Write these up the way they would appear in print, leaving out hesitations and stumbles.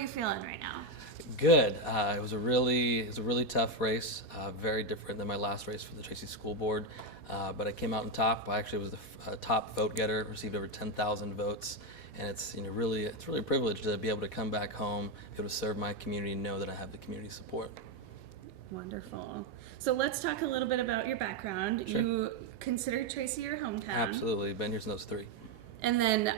you feeling right now? Good. It was a really tough race, very different than my last race for the Tracy School Board. But I came out on top. I actually was the top vote getter, received over 10,000 votes, and it's really a privilege to be able to come back home, be able to serve my community, and know that I have the community support. Wonderful. So let's talk a little bit about your background. Sure. You consider Tracy your hometown. Absolutely, been here since I was 3. And then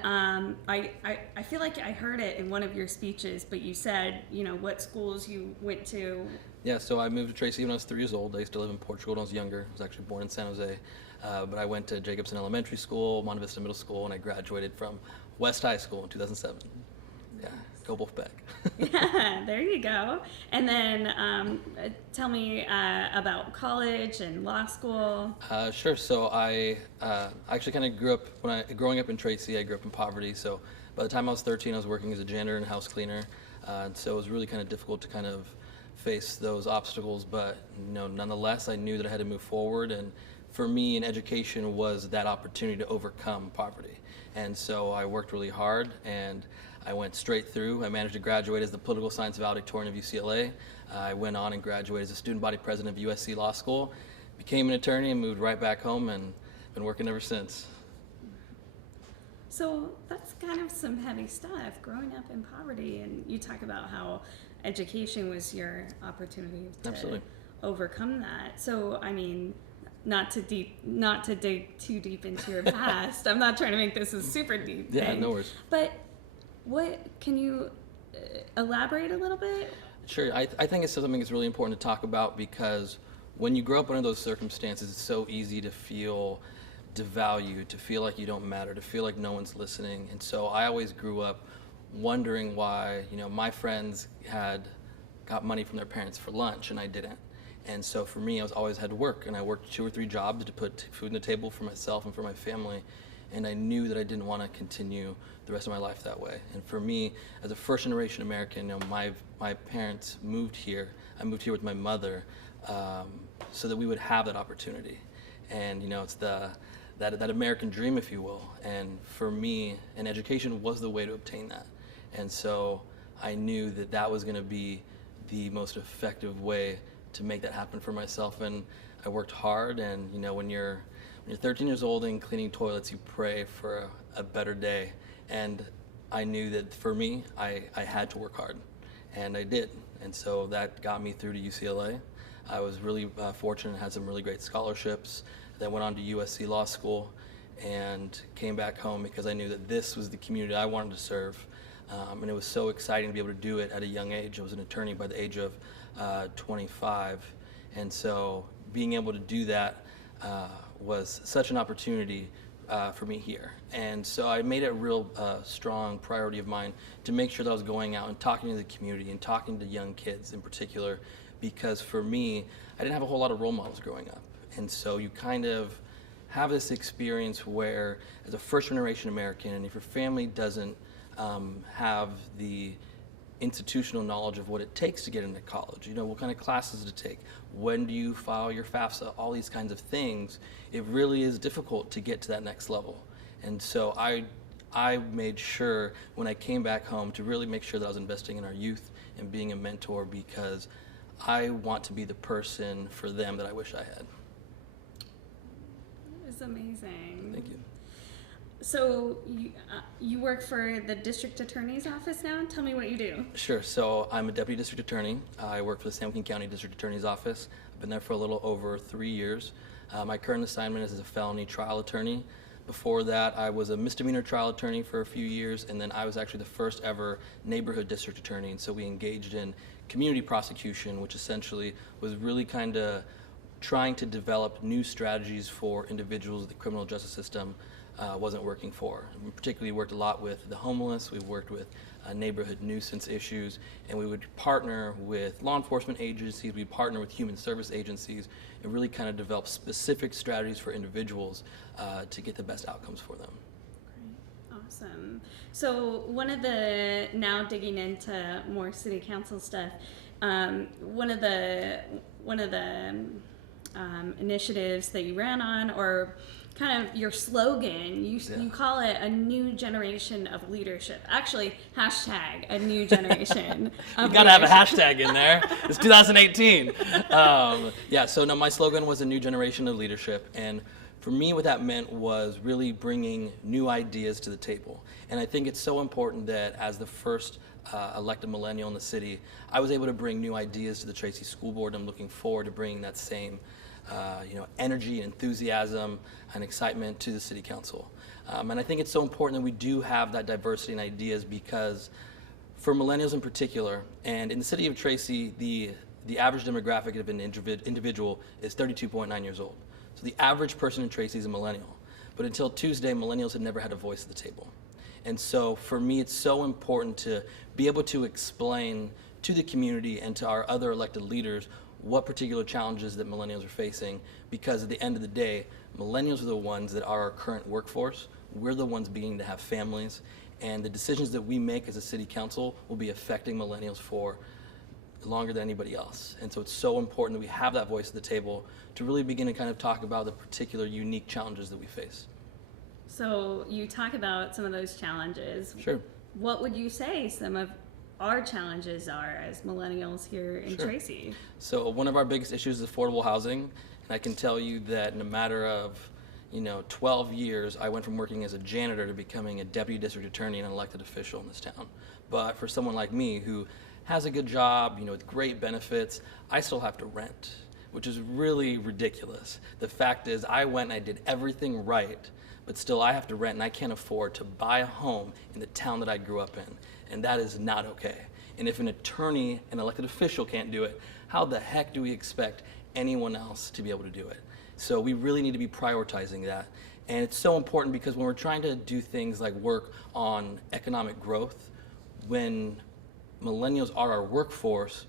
I feel like I heard it in one of your speeches, but you said, what schools you went to. Yeah, so I moved to Tracy when I was 3 years old. I used to live in Portugal when I was younger. I was actually born in San Jose. But I went to Jacobson Elementary School, Monte Vista Middle School, and I graduated from West High School in 2007. Yeah, go Wolfpack. Yeah, there you go. And then tell me about college and law school. Sure. So I actually kind of grew up, growing up in Tracy, I grew up in poverty. So by the time I was 13, I was working as a janitor and house cleaner. And so it was really kind of difficult to kind of face those obstacles. But nonetheless, I knew that I had to move forward. And for me, an education was that opportunity to overcome poverty. And so I worked really hard, and I went straight through. I managed to graduate as the political science valedictorian of UCLA. I went on and graduated as a student body president of USC Law School, became an attorney, and moved right back home, and been working ever since. So that's kind of some heavy stuff, growing up in poverty, and you talk about how education was your opportunity to Absolutely. overcome that. So, I mean, not to dig too deep into your past. I'm not trying to make this a super deep Yeah, thing. no worries. But can you elaborate a little bit? Sure. I think it's something that's really important to talk about, because when you grow up under those circumstances, it's so easy to feel devalued, to feel like you don't matter, to feel like no one's listening. And so I always grew up wondering why, my friends got money from their parents for lunch and I didn't. And so for me, I always had to work, and I worked 2 or 3 jobs to put food on the table for myself and for my family. And I knew that I didn't want to continue the rest of my life that way. And for me, as a first-generation American, my parents moved here. I moved here with my mother, so that we would have that opportunity. And it's that American dream, if you will. And for me, an education was the way to obtain that. And so I knew that that was going to be the most effective way to make that happen for myself. And I worked hard. And when you're 13 years old and cleaning toilets, you pray for a better day. And I knew that for me, I had to work hard, and I did. And so that got me through to UCLA. I was really fortunate and had some really great scholarships. Then went on to USC Law School and came back home because I knew that this was the community I wanted to serve. And it was so exciting to be able to do it at a young age. I was an attorney by the age of 25. And so being able to do that was such an opportunity for me here. And so I made it a real strong priority of mine to make sure that I was going out and talking to the community and talking to young kids in particular, because for me, I didn't have a whole lot of role models growing up. And so you kind of have this experience where, as a first-generation American, and if your family doesn't have the institutional knowledge of what it takes to get into college, what kind of classes to take, when do you file your FAFSA, all these kinds of things, it really is difficult to get to that next level. And so I made sure when I came back home to really make sure that I was investing in our youth and being a mentor, because I want to be the person for them that I wish I had. That is amazing. Thank you. So you work for the district attorney's office now? Tell me what you do. Sure. So I'm a deputy district attorney. I work for the San Joaquin County District Attorney's Office. I've been there for a little over 3 years. My current assignment is as a felony trial attorney. Before that, I was a misdemeanor trial attorney for a few years, and then I was actually the first ever neighborhood district attorney. And so we engaged in community prosecution, which essentially was really kind of trying to develop new strategies for individuals the criminal justice system wasn't working for. We particularly worked a lot with the homeless. We worked with neighborhood nuisance issues, and we would partner with law enforcement agencies. We'd partner with human service agencies and really kind of develop specific strategies for individuals to get the best outcomes for them. Great. Awesome. So now digging into more city council stuff, one of the initiatives that you ran on, or kind of your slogan. You call it a new generation of leadership. Actually, hashtag a new generation of You gotta have a leadership. hashtag in there. It's 2018. Yeah, so no, my slogan was a new generation of leadership. And for me, what that meant was really bringing new ideas to the table. And I think it's so important that as the first elected millennial in the city, I was able to bring new ideas to the Tracy School Board. I'm looking forward to bringing that same energy, enthusiasm, and excitement to the City Council. And I think it's so important that we do have that diversity in ideas because for millennials in particular, and in the city of Tracy, the average demographic of an individual is 32.9 years old. So the average person in Tracy is a millennial. But until Tuesday, millennials had never had a voice at the table. And so for me, it's so important to be able to explain to the community and to our other elected leaders what particular challenges that millennials are facing, because at the end of the day, millennials are the ones that are our current workforce. We're the ones beginning to have families, and the decisions that we make as a city council will be affecting millennials for longer than anybody else. And so it's so important that we have that voice at the table to really begin to kind of talk about the particular unique challenges that we face. So you talk about some of those challenges. Sure. What would you say some of our challenges are as millennials here in Sure. Tracy? So one of our biggest issues is affordable housing, and I can tell you that in a matter of 12 years, I went from working as a janitor to becoming a deputy district attorney and an elected official in this town. But for someone like me who has a good job, with great benefits, I still have to rent, which is really ridiculous. The fact is, I went and I did everything right, but still I have to rent and I can't afford to buy a home in the town that I grew up in. And that is not okay. And if an attorney, an elected official can't do it, how the heck do we expect anyone else to be able to do it? So we really need to be prioritizing that. And it's so important because when we're trying to do things like work on economic growth, when millennials are our workforce,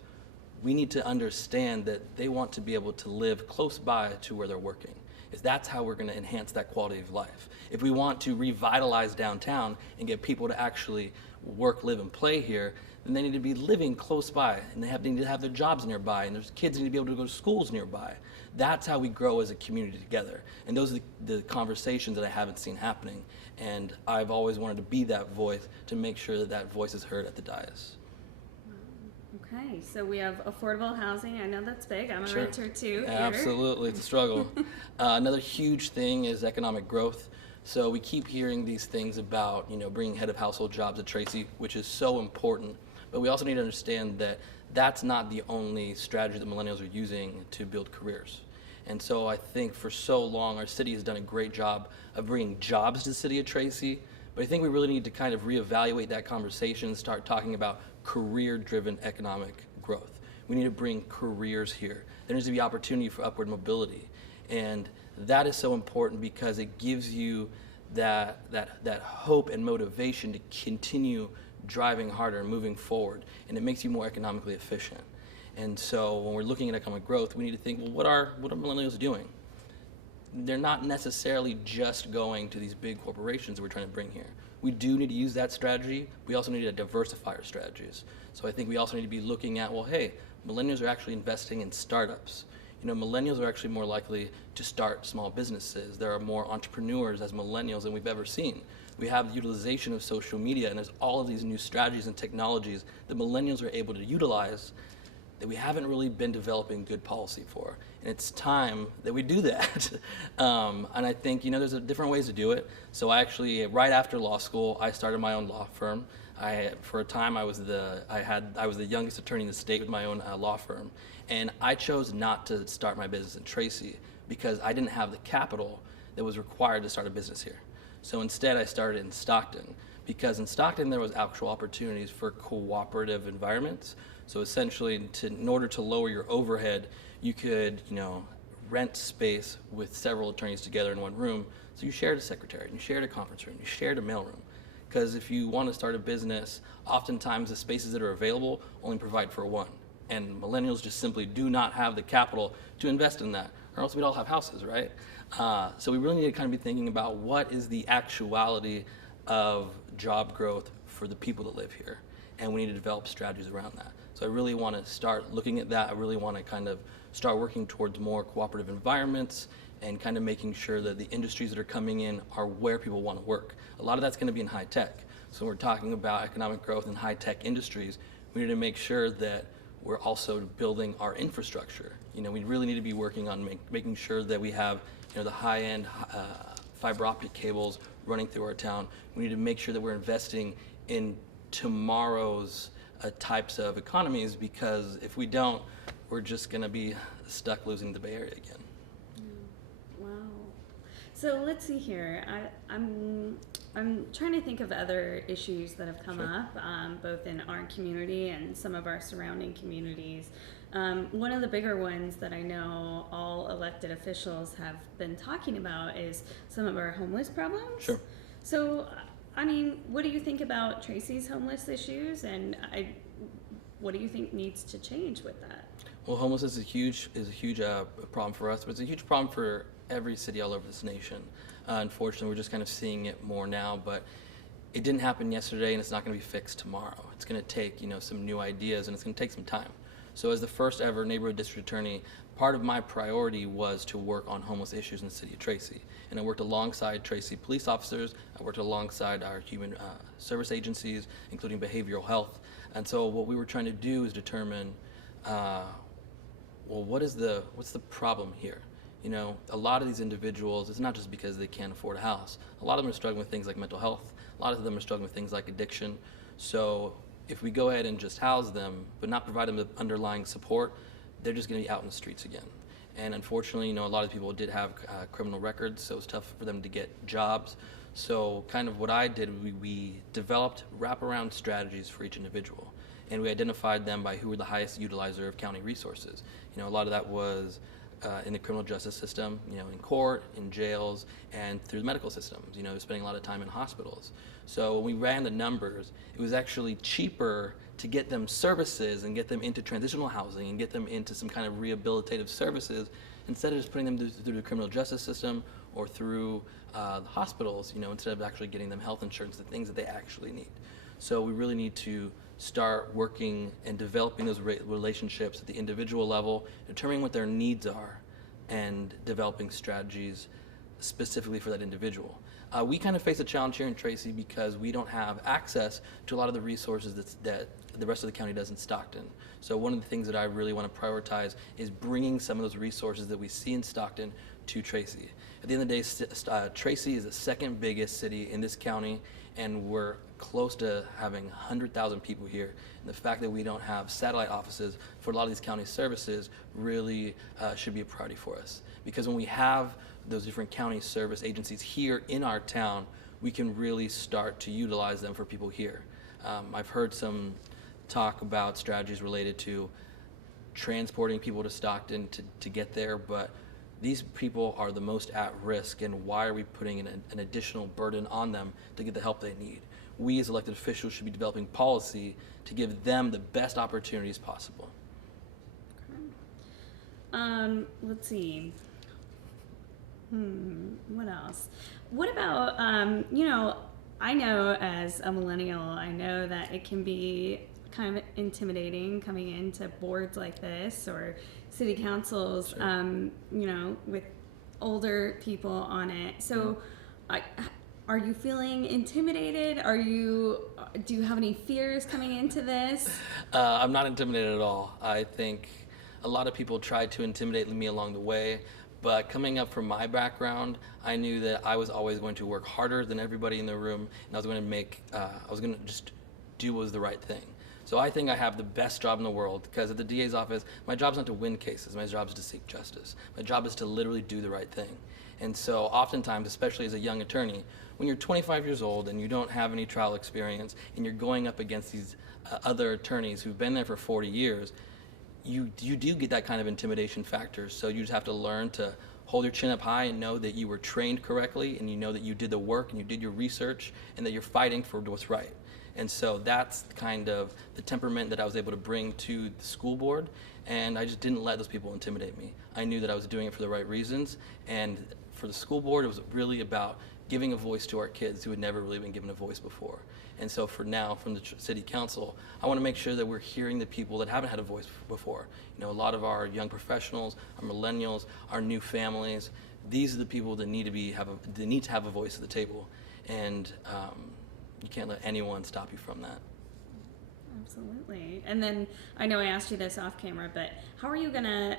we need to understand that they want to be able to live close by to where they're working. That's how we're going to enhance that quality of life. If we want to revitalize downtown and get people to actually work, live, and play here, then they need to be living close by, and they need to have their jobs nearby, and there's kids need to be able to go to schools nearby. That's how we grow as a community together. And those are the conversations that I haven't seen happening. And I've always wanted to be that voice to make sure that that voice is heard at the dais. Okay, so we have affordable housing. I know that's big. I'm a Sure. renter too. Here. Absolutely, it's a struggle. Another huge thing is economic growth. So we keep hearing these things about, bringing head of household jobs at Tracy, which is so important. But we also need to understand that that's not the only strategy that millennials are using to build careers. And so I think for so long, our city has done a great job of bringing jobs to the city of Tracy. But I think we really need to kind of reevaluate that conversation, start talking about career-driven economic growth. We need to bring careers here. There needs to be opportunity for upward mobility. And that is so important because it gives you that hope and motivation to continue driving harder and moving forward. And it makes you more economically efficient. And so when we're looking at economic growth, we need to think, well, what are millennials doing? They're not necessarily just going to these big corporations that we're trying to bring here. We do need to use that strategy. We also need to diversify our strategies. So I think we also need to be looking at, well, hey, millennials are actually investing in startups. Millennials are actually more likely to start small businesses. There are more entrepreneurs as millennials than we've ever seen. We have the utilization of social media, and there's all of these new strategies and technologies that millennials are able to utilize that we haven't really been developing good policy for. And it's time that we do that. And I think, there's different ways to do it. So I actually, right after law school, I started my own law firm. For a time, I was the youngest attorney in the state with my own law firm. And I chose not to start my business in Tracy because I didn't have the capital that was required to start a business here. So instead, I started in Stockton because in Stockton, there was actual opportunities for cooperative environments. So essentially, in order to lower your overhead, you could, rent space with several attorneys together in one room. So you shared a secretary, and you shared a conference room, you shared a mailroom. Because if you want to start a business, oftentimes the spaces that are available only provide for one. And millennials just simply do not have the capital to invest in that, or else we'd all have houses, right? So we really need to kind of be thinking about what is the actuality of job growth for the people that live here. And we need to develop strategies around that. So I really want to start looking at that. I really want to kind of start working towards more cooperative environments and kind of making sure that the industries that are coming in are where people want to work. A lot of that's going to be in high tech. So when we're talking about economic growth in high tech industries, we need to make sure that we're also building our infrastructure. We really need to be working on making sure that we have the high-end fiber optic cables running through our town. We need to make sure that we're investing in tomorrow's types of economies, because if we don't, we're just going to be stuck losing the Bay Area again. Wow. So let's see here. I'm trying to think of other issues that have come up, both in our community and some of our surrounding communities. One of the bigger ones that I know all elected officials have been talking about is some of our homeless problems. Sure. So, what do you think about Tracy's homeless issues, and what do you think needs to change with that? Well, homelessness is a huge problem for us, but it's a huge problem for every city all over this nation. Unfortunately, we're just kind of seeing it more now, but it didn't happen yesterday, and it's not going to be fixed tomorrow. It's going to take some new ideas, and it's going to take some time. So as the first ever neighborhood district attorney, part of my priority was to work on homeless issues in the city of Tracy. And I worked alongside Tracy police officers. I worked alongside our human service agencies, including behavioral health. And so what we were trying to do is determine, what's the problem here? A lot of these individuals, it's not just because they can't afford a house. A lot of them are struggling with things like mental health. A lot of them are struggling with things like addiction. So if we go ahead and just house them, but not provide them with underlying support, they're just going to be out in the streets again. And unfortunately, a lot of people did have criminal records, so it was tough for them to get jobs. So kind of what I did, we developed wraparound strategies for each individual. And we identified them by who were the highest utilizer of county resources. A lot of that was in the criminal justice system, in court, in jails, and through the medical systems. They're spending a lot of time in hospitals. So when we ran the numbers, it was actually cheaper to get them services and get them into transitional housing and get them into some kind of rehabilitative services instead of just putting them through the criminal justice system or through the hospitals, instead of actually getting them health insurance, the things that they actually need. So we really need to start working and developing those relationships at the individual level, determining what their needs are, and developing strategies specifically for that individual. We kind of face a challenge here in Tracy because we don't have access to a lot of the resources that the rest of the county does in Stockton. So one of the things that I really want to prioritize is bringing some of those resources that we see in Stockton to Tracy. At the end of the day, Tracy is the second biggest city in this county, and we're close to having 100,000 people here. And the fact that we don't have satellite offices for a lot of these county services really should be a priority for us. Because when we have those different county service agencies here in our town, we can really start to utilize them for people here. I've heard some talk about strategies related to transporting people to Stockton to get there, but these people are the most at risk, and why are we putting an additional burden on them to get the help they need? We as elected officials should be developing policy to give them the best opportunities possible. Okay. Let's see. What else? What about, I know as a millennial, I know that it can be kind of intimidating coming into boards like this or city councils, Sure. With older people on it. So are you feeling intimidated? Do you have any fears coming into this? I'm not intimidated at all. I think a lot of people tried to intimidate me along the way, but coming up from my background, I knew that I was always going to work harder than everybody in the room, and I was going to just do what was the right thing. So I think I have the best job in the world, because at the DA's office, my job is not to win cases. My job is to seek justice. My job is to literally do the right thing. And so oftentimes, especially as a young attorney, when you're 25 years old and you don't have any trial experience and you're going up against these other attorneys who've been there for 40 years, you do get that kind of intimidation factor. So you just have to learn to hold your chin up high and know that you were trained correctly, and you know that you did the work and you did your research and that you're fighting for what's right. And so that's kind of the temperament that I was able to bring to the school board, and I just didn't let those people intimidate me. I knew that I was doing it for the right reasons, and for the school board, it was really about giving a voice to our kids who had never really been given a voice before. And so for now, from the city council, I want to make sure that we're hearing the people that haven't had a voice before. A lot of our young professionals, our millennials, our new families, these are the people that need to have a voice at the table, and you can't let anyone stop you from that. Absolutely. And then I know I asked you this off camera, but how are you gonna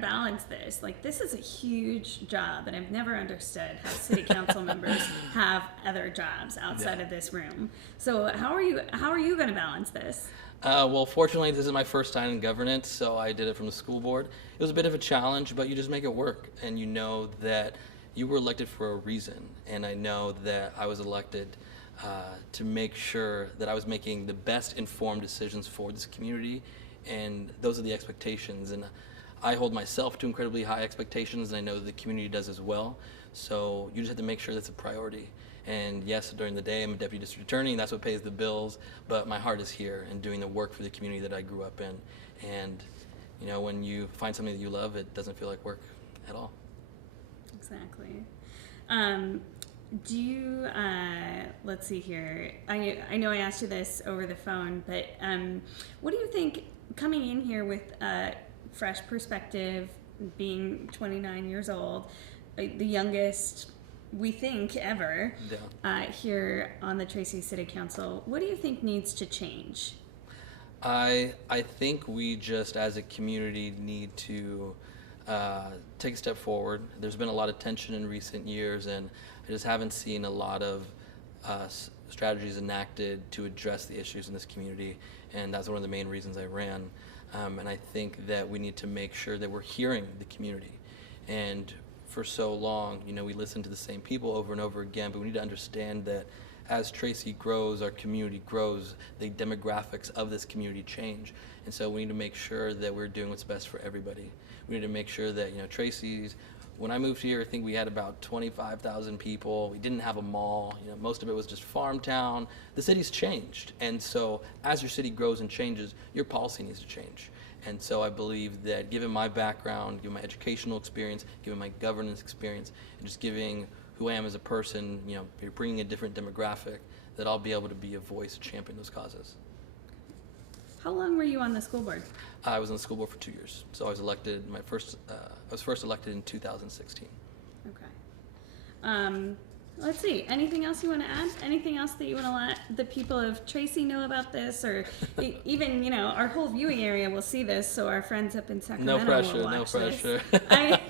balance this? Like, this is a huge job, and I've never understood how city council members have other jobs outside of this room. So how are you gonna balance this? Well, fortunately, this is my first time in governance, so I did it from the school board. It was a bit of a challenge, but you just make it work, and you know that you were elected for a reason, and I know that I was elected to make sure that I was making the best informed decisions for this community, and those are the expectations. And I hold myself to incredibly high expectations, and I know the community does as well. So you just have to make sure that's a priority. And yes, during the day I'm a deputy district attorney, and that's what pays the bills, but my heart is here and doing the work for the community that I grew up in. And you know, when you find something that you love, it doesn't feel like work at all. Exactly. Do you, let's see here, I know I asked you this over the phone, but what do you think, coming in here with a fresh perspective, being 29 years old, the youngest we think ever, here on the Tracy City Council, what do you think needs to change? I think we just as a community need to take a step forward. There's been a lot of tension in recent years, and I just haven't seen a lot of strategies enacted to address the issues in this community, and that's one of the main reasons I ran. And I think that we need to make sure that we're hearing the community. And for so long, you know, we listen to the same people over and over again, but we need to understand that as Tracy grows, our community grows, the demographics of this community change. And so we need to make sure that we're doing what's best for everybody. We need to make sure that, you know, Tracy's, when I moved here, I think we had about 25,000 people. We didn't have a mall. You know, most of it was just farm town. The city's changed. And so as your city grows and changes, your policy needs to change. And so I believe that given my background, given my educational experience, given my governance experience, and just giving who I am as a person, you know, bringing a different demographic, that I'll be able to be a voice to champion those causes. How long were you on the school board? I was on the school board for 2 years. So I was elected, I was first elected in 2016. Okay. Let's see, anything else you want to add? Anything else that you want to let the people of Tracy know about this? Or even, you know, our whole viewing area will see this, so our friends up in Sacramento will watch this. No pressure.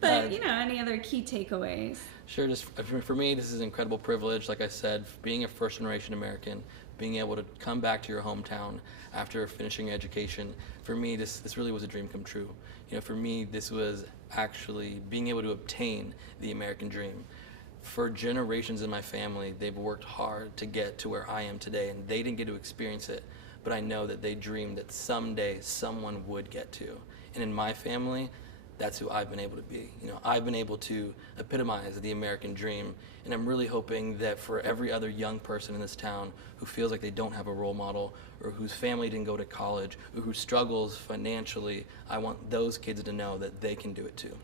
But, you know, any other key takeaways? Sure, just for me, this is an incredible privilege. Like I said, being a first-generation American, being able to come back to your hometown after finishing your education, for me, this really was a dream come true. You know, for me, this was actually being able to obtain the American dream. For generations in my family, they've worked hard to get to where I am today, and they didn't get to experience it, but I know that they dreamed that someday someone would get to. And in my family, that's who I've been able to be. You know, I've been able to epitomize the American dream, and I'm really hoping that for every other young person in this town who feels like they don't have a role model, or whose family didn't go to college, or who struggles financially, I want those kids to know that they can do it too.